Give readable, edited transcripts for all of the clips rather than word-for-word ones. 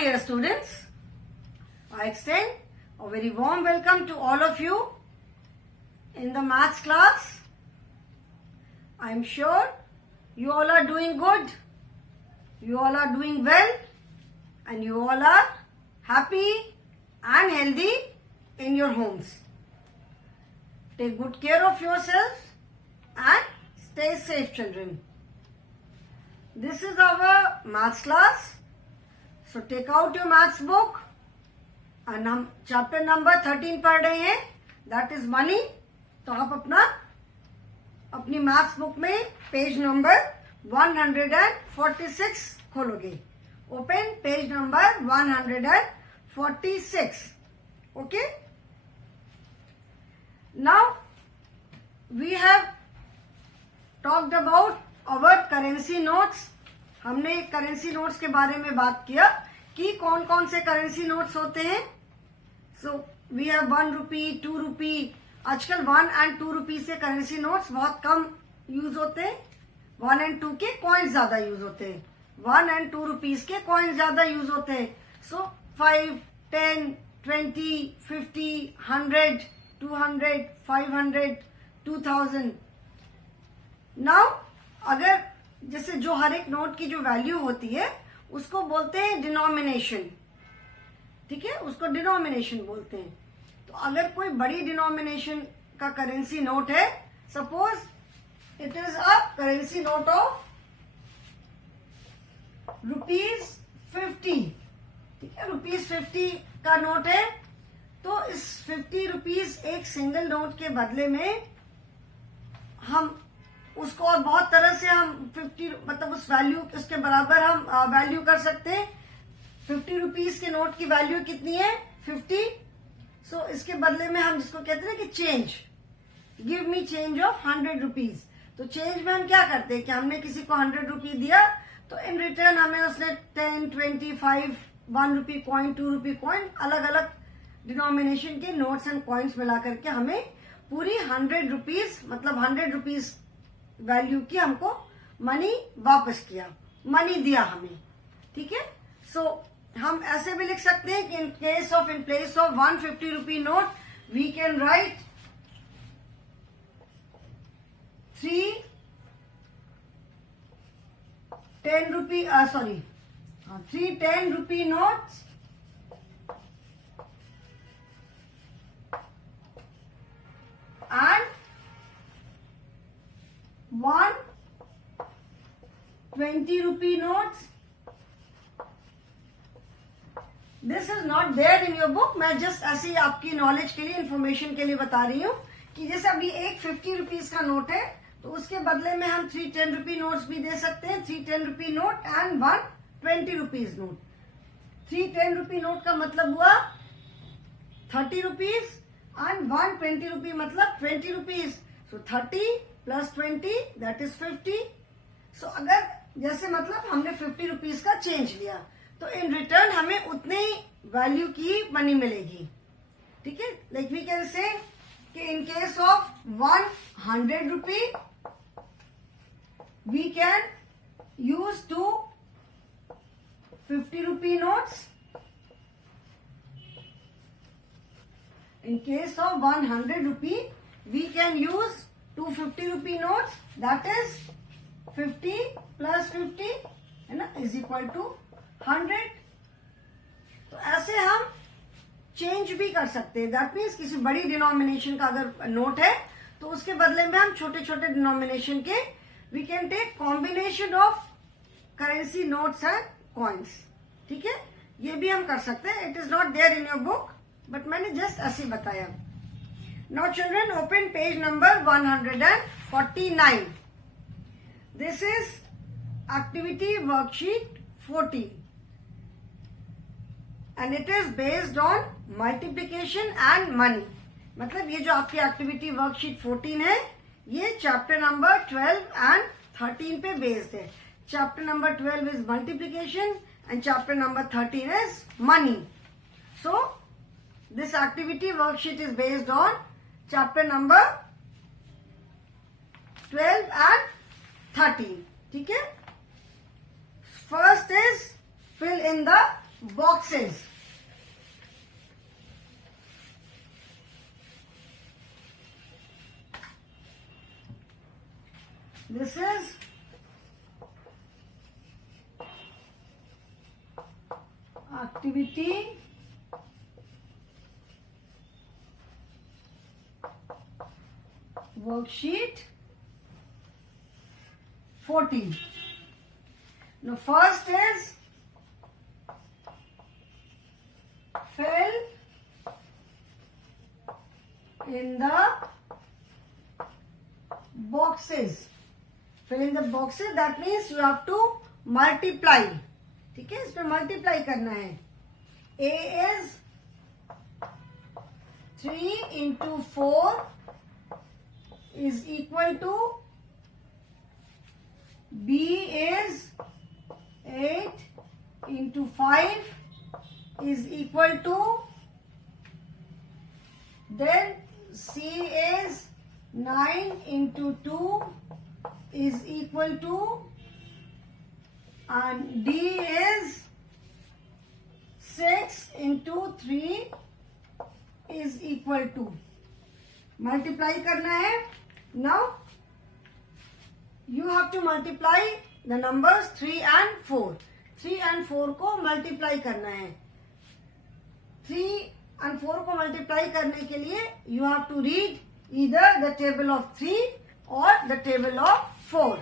dear students, I extend a very warm welcome to all of you in the maths class. I am sure you all are doing good, you all are doing well, and you all are happy and healthy in your homes. Take good care of yourselves and stay safe, children. This is our maths class. So take out your maths book and हम chapter number 13 पढ़ रहे हैं, that is money. तो आप अपनी maths book में page number 146 खोलोगे. Open page number 146. Okay, now we have talked about our currency notes. हमने करेंसी नोट्स के बारे में बात किया कि कौन कौन से करेंसी नोट्स होते हैं. सो वी हैव 1 रुपी, 2 रुपी. आजकल 1 एंड 2 रुपी से करेंसी नोट्स बहुत कम यूज होते हैं. 1 एंड 2 के कॉइन्स ज्यादा यूज होते हैं. 1 एंड 2 रुपीज के कॉइन्स ज्यादा यूज होते हैं. सो 5, 10, 20, 50, 100, 200, 500, 2000. नाउ अगर जैसे जो हर एक नोट की जो वैल्यू होती है उसको बोलते हैं डिनोमिनेशन. ठीक है, उसको डिनोमिनेशन बोलते हैं. तो अगर कोई बड़ी डिनोमिनेशन का करेंसी नोट है, suppose it is a currency note of ₹50. ठीक है, ₹50 का नोट है. तो इस 50 रुपीज एक सिंगल नोट के बदले में हम उसको और बहुत तरह से हम 50 मतलब उस वैल्यू उसके बराबर हम वैल्यू कर सकते हैं. 50 रुपीज के नोट की वैल्यू कितनी है? 50. सो इसके बदले में हम जिसको कहते हैं कि change, give me change of 100 rupees. तो चेंज में हम क्या करते हैं कि हमने किसी को 100 रुपी दिया, तो इन रिटर्न हमें उसने 10, 25, 1 रुपी कॉइन, 2 रुपी कॉइन, अलग अलग डिनोमिनेशन के नोट्स एंड कॉइन्स मिला करके हमें पूरी 100 रुपीज मतलब 100 रुपीज वैल्यू की हमको मनी वापस किया, मनी दिया हमें. ठीक है, सो हम ऐसे भी लिख सकते हैं कि in place of 150 rupee note we can write 3 10 rupee notes and 1 20 rupee notes. This is not there in your book. मैं जस्ट ऐसे ही आपकी नॉलेज के लिए, इंफॉर्मेशन के लिए बता रही हूँ कि जैसे अभी एक 50 रुपीज का नोट है तो उसके बदले में हम 3 10 रुपी नोट्स भी दे सकते हैं. 3 10 rupee note and 1 20 rupees note. 3 10 rupee note का मतलब हुआ 30 रुपीज एंड 1 20 रुपी मतलब 20 rupees. So 30 plus 20 that is 50. सो अगर जैसे मतलब हमने 50 रुपीज का चेंज लिया तो इन रिटर्न हमें उतने ही वैल्यू की मनी मिलेगी. ठीक है, लाइक वी कैन से कि in case of 100 rupee we can use 2 50 rupee notes. In case of 100 rupee, we can use 250 rupee notes. That is 50 plus 50 है ना, is equal to 100. तो ऐसे हम चेंज भी कर सकते हैं. दैट मीन्स किसी बड़ी डिनोमिनेशन का अगर नोट है तो उसके बदले में हम छोटे छोटे डिनोमिनेशन के we can take combination of currency notes and coins. ठीक है, ये भी हम कर सकते हैं. It is not there in your book, but मैंने जस्ट ऐसे बताया. Now children, open page number 149. This is activity worksheet 14 and it is based on multiplication and money. मतलब ये जो आपकी एक्टिविटी वर्कशीट 14 है ये चैप्टर नंबर 12 एंड 13 पे बेस्ड है. Chapter number 12 is multiplication and chapter number 13 is money. So this activity worksheet is based on chapter number 12 and 13. ठीक है, first is fill in the boxes. This is activity worksheet 14. Now first is fill in the boxes. Fill in the boxes, that means you have to multiply. ठीक है, इसमें multiply करना है. A is 3 into 4 is equal to B is 8 into 5 is equal to, then C is 9 into 2 is equal to, and D is 6 into 3 is equal to. Multiply करना है. Now you have to multiply the numbers 3 and 4. 3 and 4 को multiply करना है. 3 and 4 को multiply करने के लिए you have to read either the table of 3 or the table of 4.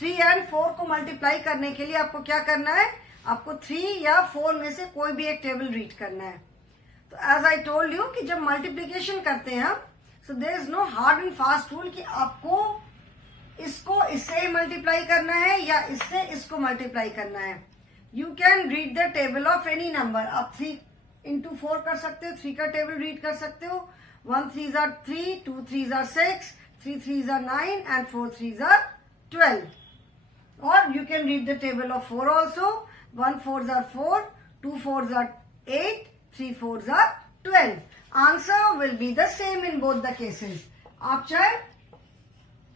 3 and 4 को multiply करने के लिए आपको क्या करना है? आपको 3 या 4 में से कोई भी एक टेबल रीड करना है. तो as I told you कि जब multiplication करते हैं हम, so there is no hard and fast rule कि आपको इसको इससे मल्टीप्लाई करना है या इससे इसको मल्टीप्लाई करना है. You can read the table of any number. आप 3 into 4 कर सकते हो, 3 का टेबल रीड कर सकते हो. 1 3s are 3, 2 3s are 6, 3 3s are 9 and 4 3s are 12. Or you can read the table of 4 also. 1 4s are 4, 2 4s are 8, 3 4s are 12. Answer will be the same in both the cases. आप चाहे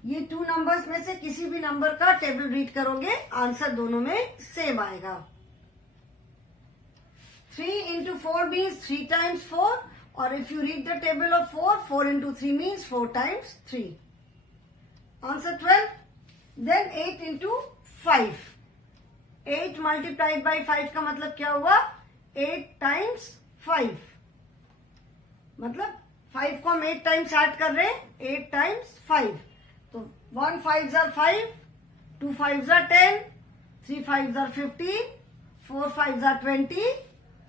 ये 2 numbers में से किसी भी number का table read करोगे, answer दोनों में सेम आएगा. 3 into 4 means 3 times 4, or if you read the table of 4, 4 into 3 means 4 times 3. Answer 12. Then 8 into 5. 8 multiplied by 5 का मतलब क्या हुआ? 8 times 5. मतलब 5 को हम 8 times ऐड कर रहे हैं. 8 times 5. तो 1 5s are 5, 2 5s are 10, 3 5s are 15, 4 5s are 20,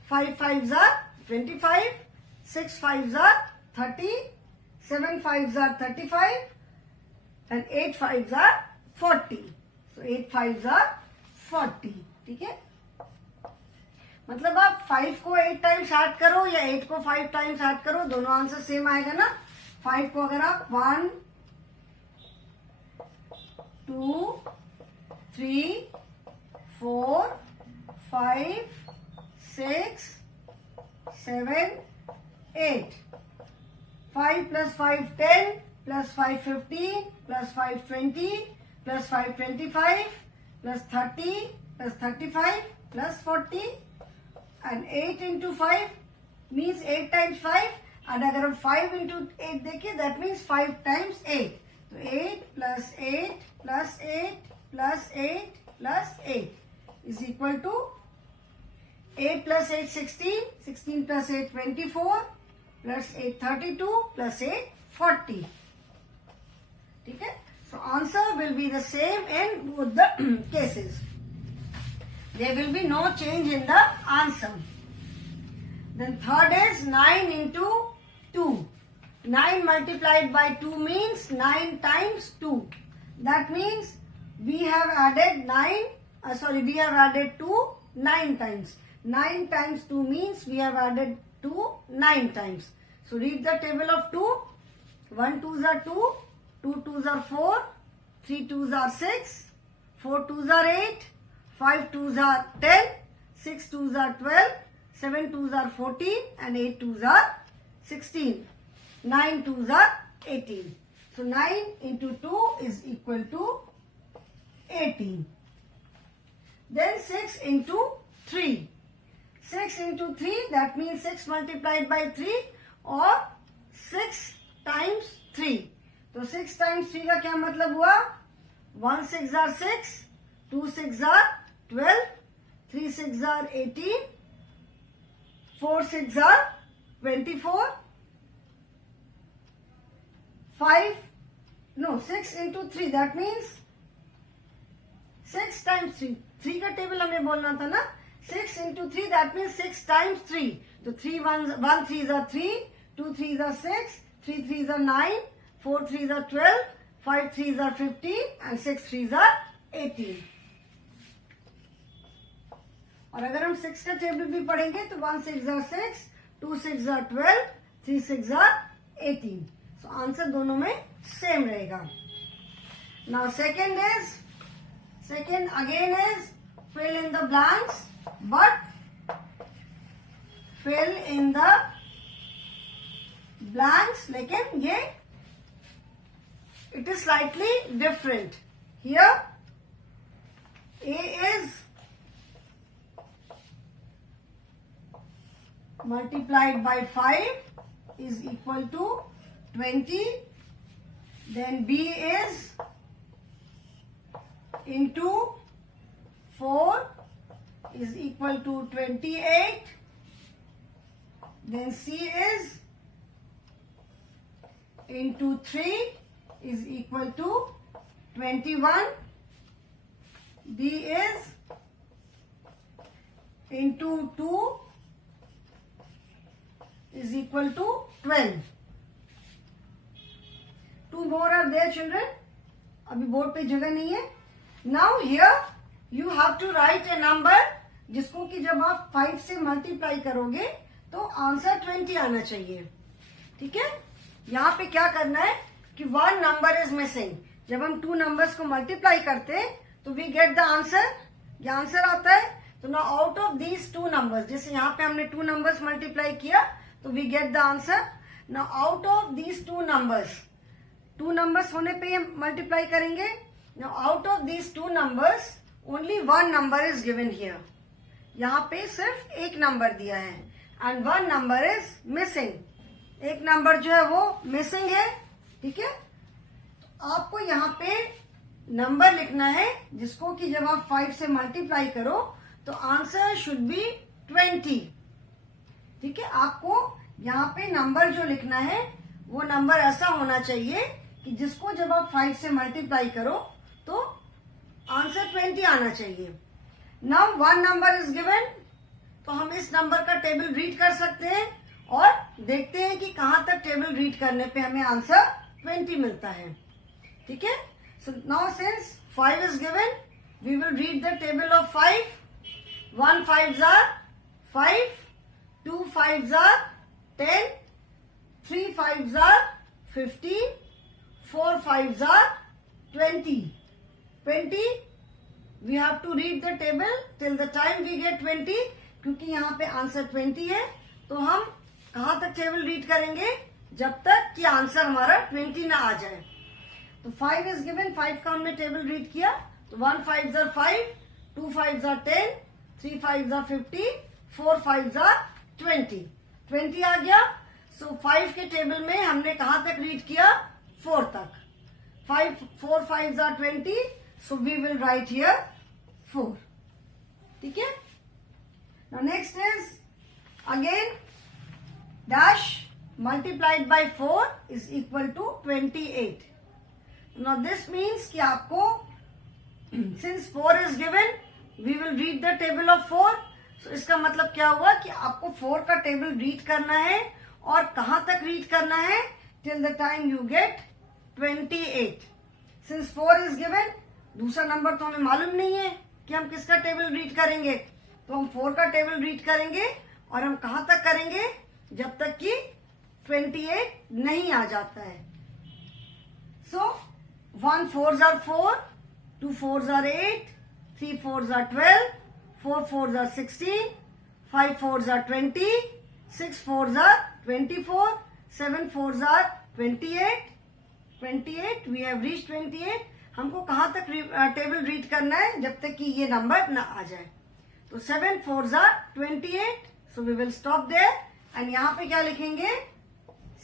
5 5s are 25, 6 5s are 30, 7 5s are 35, and 8 5s are 40. So 8 5s are 40. ठीक है, मतलब आप 5 को 8 टाइम्स ऐड करो या 8 को 5 टाइम्स ऐड करो, दोनों आंसर सेम आएगा ना. 5 को अगर आप 1 2 3 4 5 6 7 8, 5 plus 5 10 plus 5 15 plus 5 20 plus 5 25 plus 30 plus 35 plus 40, and 8 into 5 means 8 times 5, and अगर हम 5 into 8 देखें, that means 5 times 8. So 8 plus 8 plus 8 plus 8 plus 8 is equal to 8 plus 8 16, 16 plus 8 24 plus 8 32 plus 8 40. ठीक है, so answer will be the same in both the cases. There will be no change in the answer. Then third is 9 into 2. 9 multiplied by 2 means 9 times 2. That means we have added 2 9 times. 9 times 2 means we have added 2 9 times. So read the table of 2. 1 2s are 2, 2 2s are 4, 3 2s are 6, 4 2s are 8, 5 2s are 10, 6 2s are 12, 7 2s are 14, and 8 2s are 16. 9 2s are 18. So 9 into 2 is equal to 18. Then 6 into 3. 6 into 3 that means 6 multiplied by 3 और 6 times 3. तो 6 times 3 का क्या मतलब हुआ? 1 6 are 6, 2 6 are 12, 3 6 are 18, 4 6 are 24, 6 into 3 that means 6 times 3. 3 का table हमें बोलना था ना. 6 into 3 that means 6 times 3. तो 1 3s are 3, 2 3s are 6, 3 3s are 9, 4 3s are 12, 5 3s are 15 and 6 3s are 18. और अगर हम 6 का टेबल भी पढ़ेंगे तो 1 6 are 6, 2 6 are 12, 3 6 are 18. So answer दोनों में सेम रहेगा. Now second again is fill in the blanks, but fill in the blanks लेकिन ये it is slightly different. Here A is multiplied by 5 is equal to 20. Then B is into 4 is equal to 28. Then C is into 3 is equal to 21. D is into 2 is equal to 12. 2 more are there children. अभी board पे जगह नहीं है. Now here you have to write a number जिसको कि जब आप 5 से मल्टीप्लाई करोगे तो आंसर 20 आना चाहिए. ठीक है. यहाँ पे क्या करना है कि 1 नंबर इज मिसिंग. जब हम 2 नंबर्स को मल्टीप्लाई करते हैं तो वी गेट द आंसर. ये आंसर आता है. तो ना आउट ऑफ दीज 2 नंबर्स, जैसे यहाँ पे हमने 2 नंबर्स मल्टीप्लाई किया तो वी गेट द आंसर. ना out of these 2 numbers, 2 numbers होने पे हम मल्टीप्लाई करेंगे. Now out of these 2 numbers only 1 number is given here. यहाँ पे सिर्फ एक नंबर दिया है and 1 number is missing. एक नंबर जो है वो मिसिंग है. ठीक है. तो आपको यहाँ पे नंबर लिखना है जिसको कि जब आप 5 से मल्टीप्लाई करो तो आंसर शुड बी 20. ठीक है. आपको यहाँ पे नंबर जो लिखना है वो नंबर ऐसा होना चाहिए कि जिसको जब आप 5 से मल्टीप्लाई करो तो आंसर 20 आना चाहिए. Now 1 number is given. तो हम इस नंबर का टेबल रीड कर सकते हैं और देखते हैं कि कहां तक टेबल रीड करने पे हमें आंसर 20 मिलता है. ठीक है. So now since 5 is given we will read the table of 5. 1 5s are 5, 2 5s are 10, 3 5s are 15, 4 5s are 20. 20 we have to read the table till the time we get 20. क्योंकि यहाँ पे answer 20 है तो हम कहाँ तक table read करेंगे जब तक कि आंसर हमारा 20 ना आ जाए. तो 5 इज गिवन. 5 का हमने टेबल रीड किया. तो 1 5s are 5, 2 5s are 10, 3 5s are 15, 4 5s are 20. 20 आ गया. सो 5 के टेबल में हमने कहाँ तक रीड किया? 4 तक. 4 5s are 20. So we will write here 4. ठीक है. Now next is again dash multiplied by 4 is equal to 28. Now this means कि आपको since 4 is given we will read the table of 4. So इसका मतलब क्या हुआ कि आपको 4 का टेबल रीड करना है और कहां तक रीड करना है? till the time you get 28. Since 4 is given, दूसरा नंबर तो हमें मालूम नहीं है कि हम किसका टेबल रीड करेंगे. तो हम 4 का टेबल रीड करेंगे और हम कहां तक करेंगे? जब तक कि 28 नहीं आ जाता है. सो 1 4s are 4, 2 4s are 8, 3 4s are 12, 4 4s are 16, 5 4s are 20, 6 4s are 24, 7 4s are 28. 28 we have reached 28. हमको कहां तक टेबल रीड करना है? जब तक कि ये नंबर ना आ जाए. तो 7 4s are 28. So we will stop there and यहाँ पे क्या लिखेंगे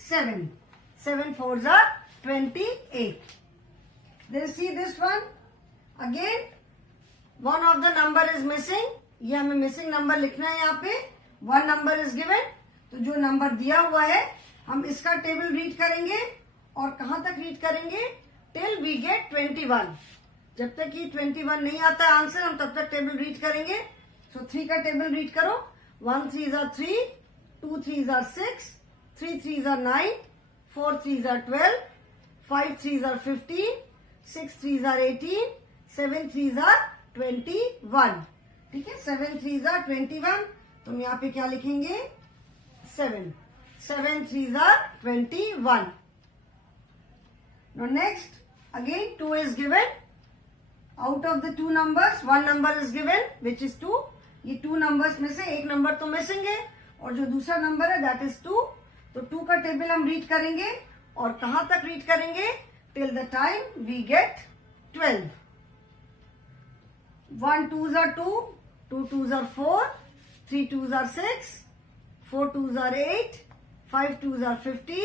7. 7 4s are 28. Then see this one. Again, one of the number is missing. ये हमें मिसिंग नंबर लिखना है यहाँ पे. One number is given. तो जो नंबर दिया हुआ है हम इसका टेबल रीड करेंगे और कहां तक रीड करेंगे टिल वी गेट 21. जब तक ये 21 नहीं आता है आंसर हम तब तक टेबल रीड करेंगे. सो 3 का टेबल रीड करो. 1 3s are 3, 2 3s are 6, 3 3s are 9, 4 3s are 12, 5 3s are 15, 6 3s are 18, 7 3s are 21. ठीक है 7 3s are 21. तो हम यहाँ पे क्या लिखेंगे 7. 7 3s are 21. Now next again 2 is given. Out of the two numbers one number is given which is 2. ये 2 numbers में से एक नंबर तो मिसिंग है और जो दूसरा नंबर है दैट इज 2. तो 2 का टेबल हम रीड करेंगे और कहां तक रीड करेंगे till the time we get 12. 1 2s are 2, 2 2s are 4, 3 2s are 6, 4 2s are 8, 5 2s are 15,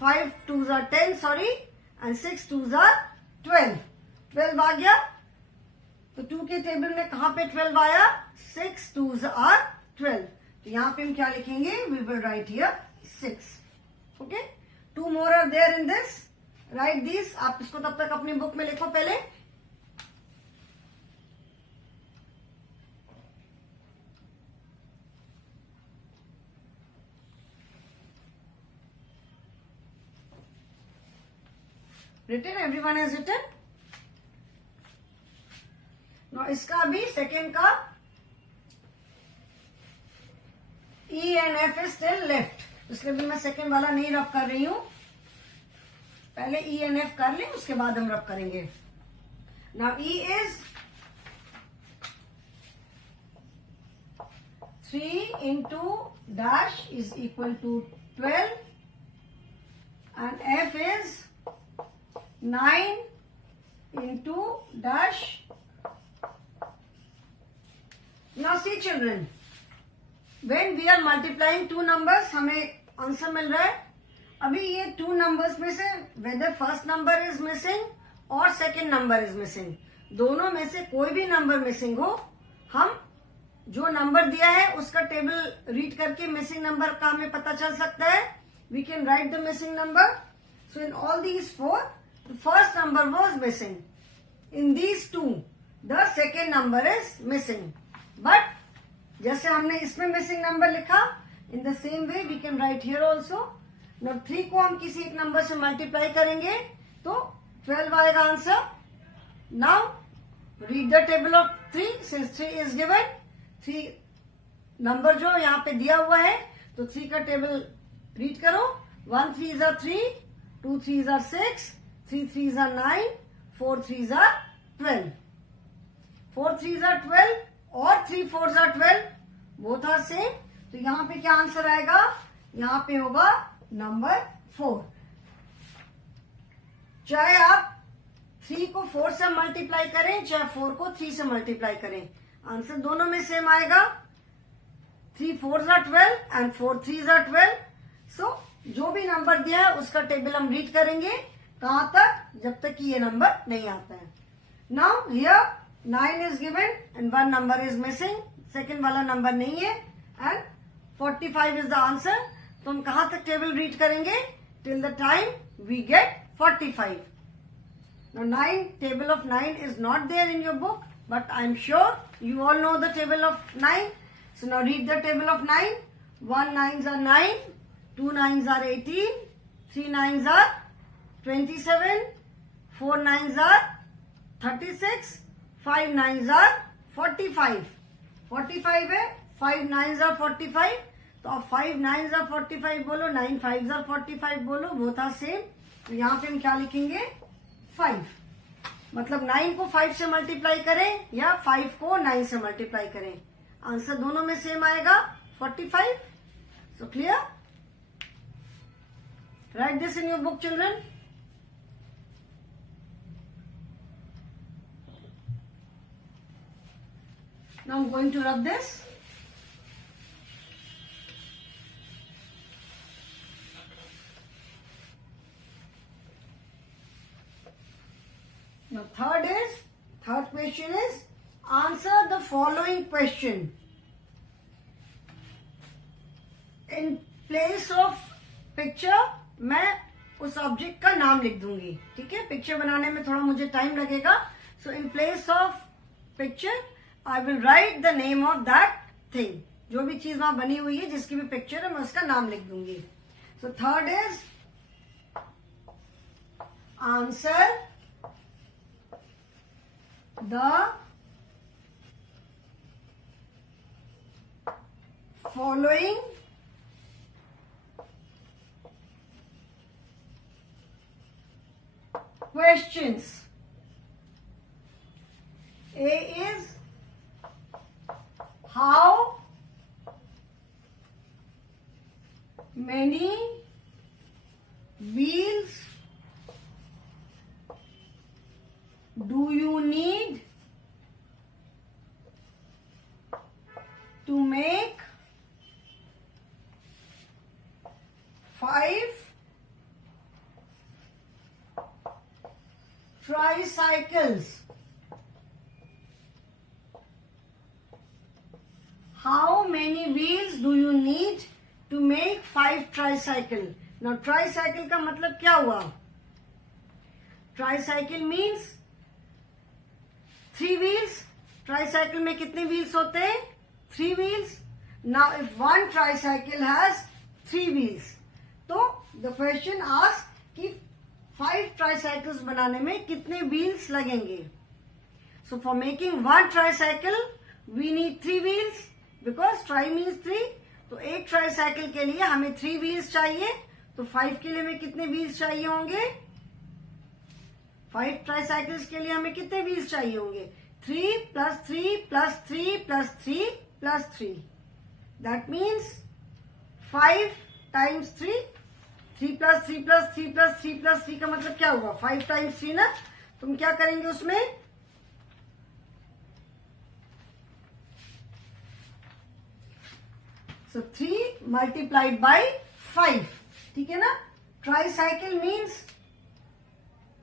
5 2s are 10 sorry and 6 2s are 12. 12 आ गया. तो 2 के टेबल में कहां पे 12 आया 6 2s are 12. तो यहां पे हम क्या लिखेंगे we will write here 6. Okay 2 more are there in this. Right this. आप इसको तब तक अपनी बुक में लिखो पहले. written everyone has written. Now इसका अभी सेकेंड का E and F is still left. इसलिए भी मैं सेकेंड वाला नहीं रब कर रही हूं. पहले E and F कर लें उसके बाद हम रब करेंगे. Now E is 3 into dash is equal to 12 and F is 9 into dash. Now see children, when we are multiplying two numbers हमें आंसर मिल रहा है. अभी ये 2 numbers में से whether first number is missing और second number is missing, दोनों में से कोई भी नंबर मिसिंग हो हम जो नंबर दिया है उसका टेबल रीड करके मिसिंग नंबर का हमें पता चल सकता है. We can write the missing number. So in all these 4 the first number was missing. In these 2 the second number is missing. But जैसे हमने इसमें मिसिंग नंबर लिखा in the same way we can write here also. Now 3 को हम किसी एक number से multiply करेंगे तो 12 आएगा answer. Now read the table of 3 since 3 is given. 3 number जो यहाँ पे दिया हुआ है तो 3 का टेबल रीड करो. 1 3s are 3, 2 3s are 6, 3 3s are 9, 4 3s are 12. 4 3s are 12 और 3 4s are 12 both are same. तो यहाँ पे क्या आंसर आएगा यहाँ पे होगा नंबर 4. चाहे आप 3 को 4 से मल्टीप्लाई करें चाहे 4 को 3 से मल्टीप्लाई करें आंसर दोनों में सेम आएगा. 3 4s are 12 and 4 3s are 12. सो जो भी नंबर दिया है उसका टेबल हम रीड करेंगे कहां तक जब तक कि ये नंबर नहीं आता है. Now here 9 is given and one number is missing. Second वाला नंबर नहीं है and 45 is the answer. तो हम कहां तक टेबल रीड करेंगे till the time we get 45. Now 9 table of 9 is not there in your book but I am sure you all know the table of 9. So now read the table of 9. 1 9s are 9, 2 9s are 18, 3 9s are 27, 4 9s are 36, 5 9s are 45. 45 है 5 9s are 45. तो अब 5 9s are 45 बोलो 9 5s are 45 बोलो both are same. तो यहाँ पे हम क्या लिखेंगे 5. मतलब 9 को 5 से मल्टीप्लाई करें या 5 को 9 से मल्टीप्लाई करें आंसर दोनों में सेम आएगा 45. So clear. Right this in your book children. Now I'm going to rub this. Now third question is answer the following question. In place of picture मैं उस ऑब्जेक्ट का नाम लिख दूंगी. ठीक है, पिक्चर बनाने में थोड़ा मुझे टाइम लगेगा. So in place of picture I will write the name of that thing. जो भी चीज वहां बनी हुई है, जिसकी भी पिक्चर है, मैं उसका नाम लिख दूंगी. So third is answer the following questions. A is how many wheels do you need to make 5 tricycles? How many wheels do you need to make 5 tricycle? Now tricycle का मतलब क्या हुआ? Tricycle means 3 wheels. Tricycle में कितने wheels होते हैं? 3 wheels. Now if one tricycle has 3 wheels, तो the question asks कि 5 tricycles बनाने में कितने wheels लगेंगे? So for making one tricycle we need 3 wheels because tri means 3. तो एक tricycle के लिए हमें 3 wheels चाहिए. तो 5 के लिए हमें कितने wheels चाहिए होंगे? 5 tricycles के लिए हमें कितने wheels चाहिए होंगे? 3 plus 3 plus 3 plus 3 plus 3. That means 5 times 3. 3 plus 3 plus 3 plus 3 plus 3 का मतलब क्या हुआ? 5 times 3 ना. तुम क्या करेंगे उसमें? So 3 multiplied by 5. ठीक है ना? Tricycle means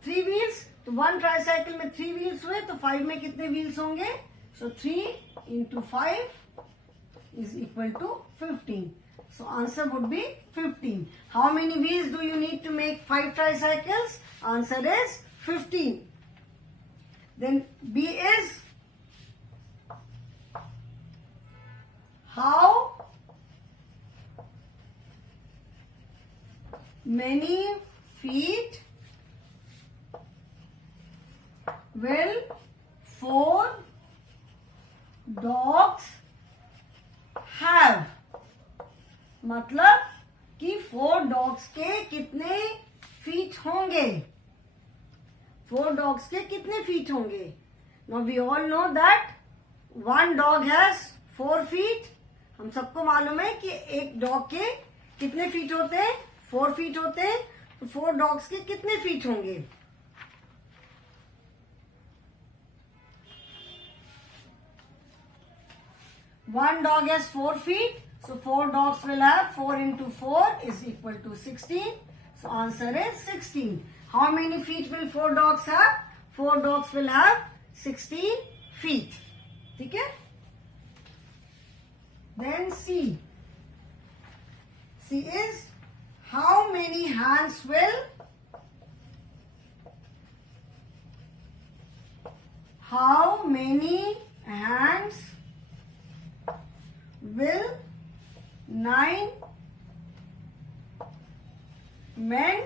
3 wheels. तो 1 tricycle में 3 wheels हुए, तो 5 में कितने wheels होंगे? So 3 into 5 is equal to 15. So answer would be 15. How many wheels do you need to make 5 tricycles? Answer is 15. Then B is how many feet will 4 dogs have? मतलब कि 4 dogs के कितने feet होंगे? 4 dogs के कितने feet होंगे? Now we all know that 1 dog has 4 feet. हम सबको मालूम है कि एक डॉग के कितने फीट होते हैं? 4 फीट होते हैं. तो 4 डॉग्स के कितने फीट होंगे? One dog has 4 feet. So 4 dogs will have 4 into 4 is equal to 16. So answer is 16. How many feet will 4 dogs have? 4 dogs will have 16 feet. ठीक है? Then C. C is how many hands will will 9 men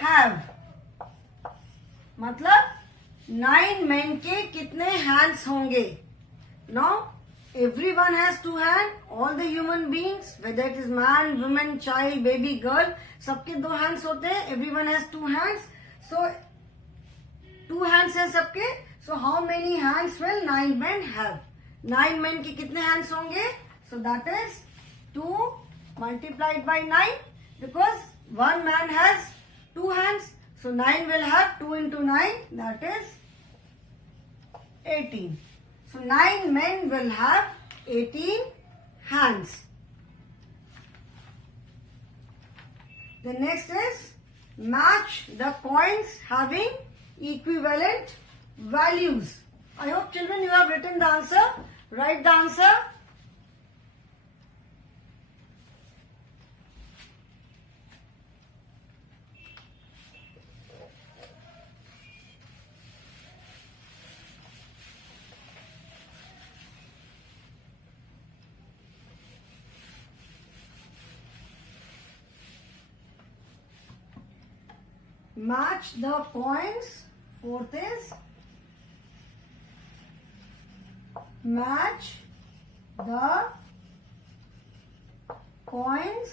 have? मतलब 9 men के कितने hands होंगे? Now everyone has 2 hands. All the human beings, whether it is man, woman, child, baby, girl, सबके 2 hands होते हैं. Everyone has 2 hands. So 2 hands हैं सबके. So how many hands will 9 men have? 9 men के कितने hands होंगे? So that is 2 multiplied by 9, because one man has 2 hands. So 9 will have 2 into 9, that is 18. So 9 men will have 18 hands. The next is match the coins having equivalent values. I hope children you have written the answer. Write the answer. Match the coins. Fourth is match the coins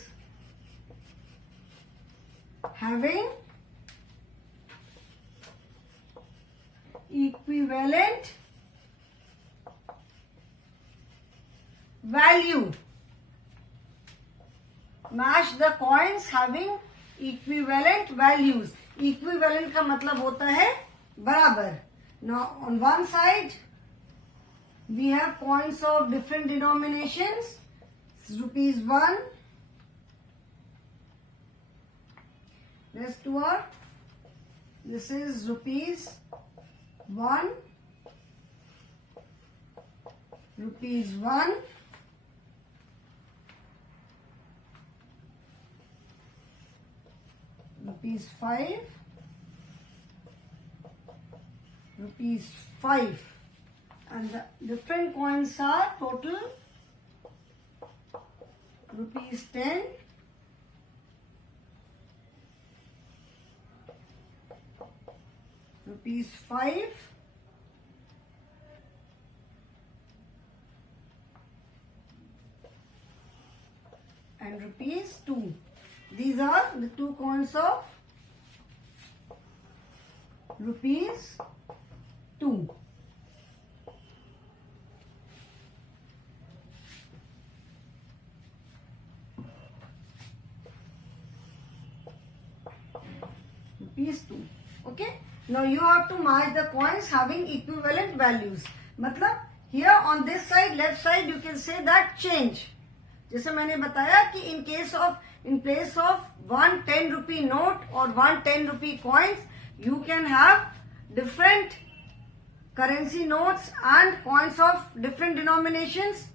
having equivalent value. Match the coins having equivalent values. Equivalent का मतलब होता है बराबर. Now on one side we have coins of different denominations. Rupees 1. Next one, this is rupees 1. Rupees 1. Rupees 5. Rupees 5. And the different coins are total rupees 10. Rupees 5. And rupees 2. These are the two coins of rupees 2. Rupees 2. Okay. Now you have to match the coins having equivalent values. मतलब here on this side, left side, you can say that change. जैसे मैंने बताया कि in place of 1 10 rupee note or 1 10 rupee coins, you can have different currency notes and coins of different denominations.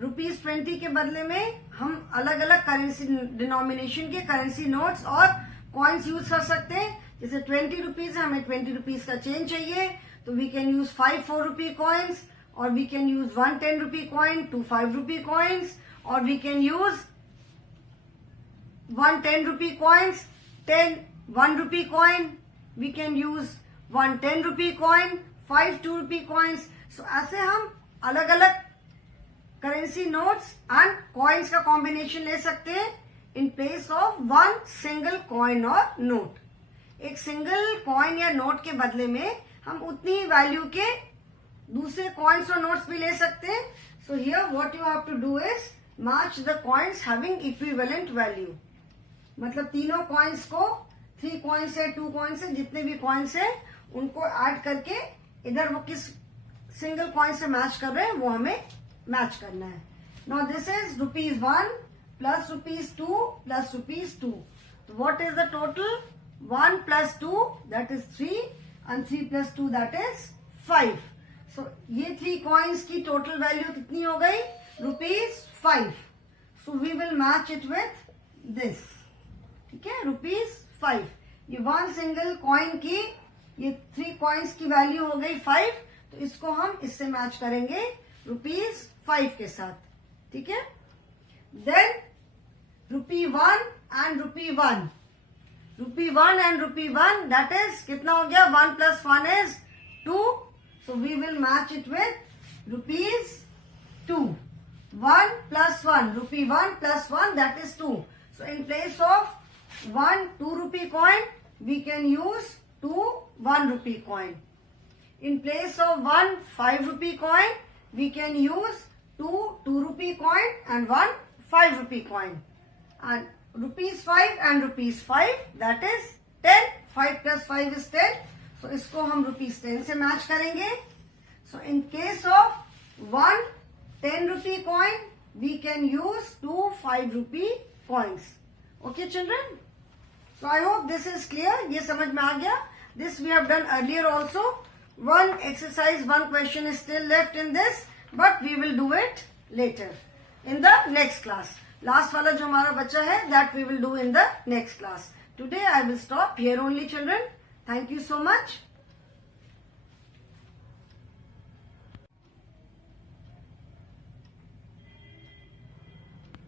rupees 20 के बदले में हम अलग अलग करेंसी डिनोमिनेशन के करेंसी नोट्स और कॉइन्स यूज कर सकते हैं. जैसे 20 रुपीज है, हमें 20 रुपीज का चेंज चाहिए, तो we can use 5 4 rupee coins, और we can use 1 10 rupee coin, 2 5 rupee coins, और we can use 1 10 rupee coins, 10 1 rupee coin, we can use 1 10 rupee coin, 5 2 rupee coins. So ऐसे हम अलग अलग करेंसी नोट्स एंड कॉइन्स का combination ले सकते हैं in place of 1 single coin और नोट. एक सिंगल कॉइन या नोट के बदले में हम उतनी ही वैल्यू के दूसरे कॉइन्स और नोट्स भी ले सकते हैं. So here what you have to do is match the coins having equivalent value. मतलब तीनों कॉइन्स को 3 कॉइन्स है, 2 कॉइन्स है, जितने भी कॉइन्स है उनको ऐड करके इधर वो किस सिंगल कॉइन से मैच कर रहे हैं वो हमें मैच करना है. Now this is rupees 1 plus rupees 2 plus rupees 2. What is the total? 1 plus 2 that is 3 and 3 plus 2 that is 5. So ये 3 coins की total value कितनी हो गई? rupees 5. So we will match it with this. ठीक है, rupees 5. ये 1 single coin की ये 3 coins की value हो गई 5. तो इसको हम इससे मैच करेंगे rupees 5 के साथ. ठीक है. Then rupee 1 and rupee 1. Rupee 1 and rupee 1 that is कितना हो गया? 1 plus 1 is 2. So we will match it with rupees 2. 1 plus 1. Rupee 1 plus 1 that is 2. So in place of 1 2 rupee coin we can use 2 1 rupee coin. In place of 1 5 rupee coin we can use 2 2 rupee coin and 1 5 rupee coin. And rupees 5 and rupees 5 that is 10. 5 plus 5 is 10. So इसको हम rupees 10 से match करेंगे. So in case of one 10 rupee coin, we can use two 5 rupee coins. Okay children? So I hope this is clear. ये समझ में आ गया. This we have done earlier also. One exercise, one question is still left in this, but we will do it later in the next class. Last वाला जो हमारा बच्चा है, that we will do in the next class. Today I will stop here only children. Thank you so much.